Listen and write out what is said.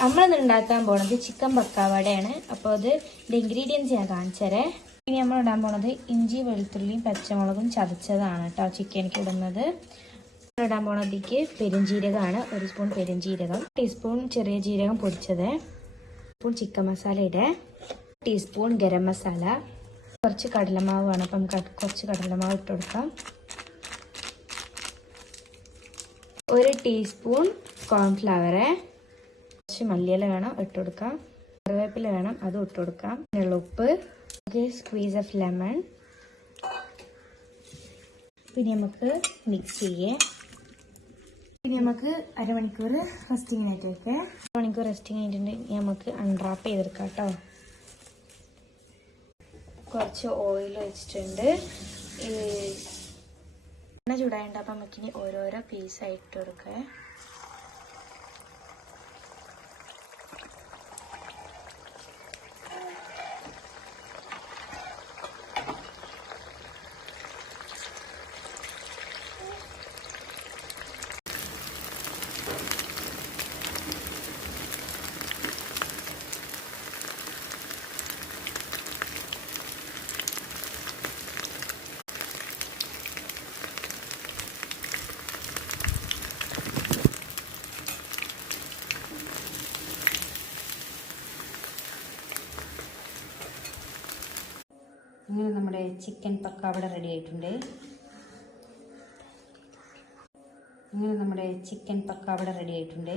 നമ്മളിന്ന് ഉണ്ടാക്കാൻ പോണത് ചിക്കൻ പക്കാവടയാണ്. അപ്പോൾ ഇതിൻ്റെ ഇൻഗ്രീഡിയൻസ് ഞാൻ കാണിച്ചു തരേ. ഇനി നമ്മൾ ഇടാൻ പോണത് ഇഞ്ചി വെളുത്തുള്ളിയും പച്ചമുളകും ചതച്ചതാണ് കേട്ടോ ചിക്കനിക്ക് ഇടുന്നത്. ഇടാൻ പോണതിക്ക് പെരുംജീരകമാണ്, 1 സ്പൂൺ പെരുംജീരകം, ടീസ്പൂൺ ചെറിയ ജീരകം പൊടിച്ചത്, സ്പൂൺ ചിക്കൻ മസാല ഇടേ, ടീസ്പൂൺ ഗരം മസാല, കുറച്ച് കടലമാവ് വേണം. അപ്പം കുറച്ച് കടലമാവ് ഇട്ട് കൊടുക്കാം. 1 ടീസ്പൂൺ കോൺഫ്ലവർ, കുറച്ച് മല്ലിയില വേണം ഇട്ട് കൊടുക്കാം, കറിവേപ്പില വേണം അതും ഇട്ട് കൊടുക്കാം, ഉള്ള ഉപ്പ്, സ്ക്വീസ് ഓഫ് ലെമൺ. പിന്നെ നമുക്ക് മിക്സ് ചെയ്യേ. പിന്നെ നമുക്ക് അരമണിക്കൂർ റെസ്റ്റിങ്ങിനായിട്ട് വെക്കേ. അരമണിക്കൂർ റെസ്റ്റിങ് ആയിട്ടുണ്ടെങ്കിൽ നമുക്ക് അൺറാപ്പ് ചെയ്തെടുക്കാം കേട്ടോ. കുറച്ച് ഓയിൽ വെച്ചിട്ടുണ്ട്, എണ്ണ ചൂടായിട്ട്. അപ്പം നമുക്കിനി ഓരോരോ പീസായിട്ട് കൊടുക്കുക. ഇങ്ങനെ നമ്മുടെ ചിക്കൻ പക്കാവട റെഡി ആയിട്ടുണ്ട്. ഇങ്ങനെ നമ്മുടെ ചിക്കൻ പക്കാവട റെഡി ആയിട്ടുണ്ട്.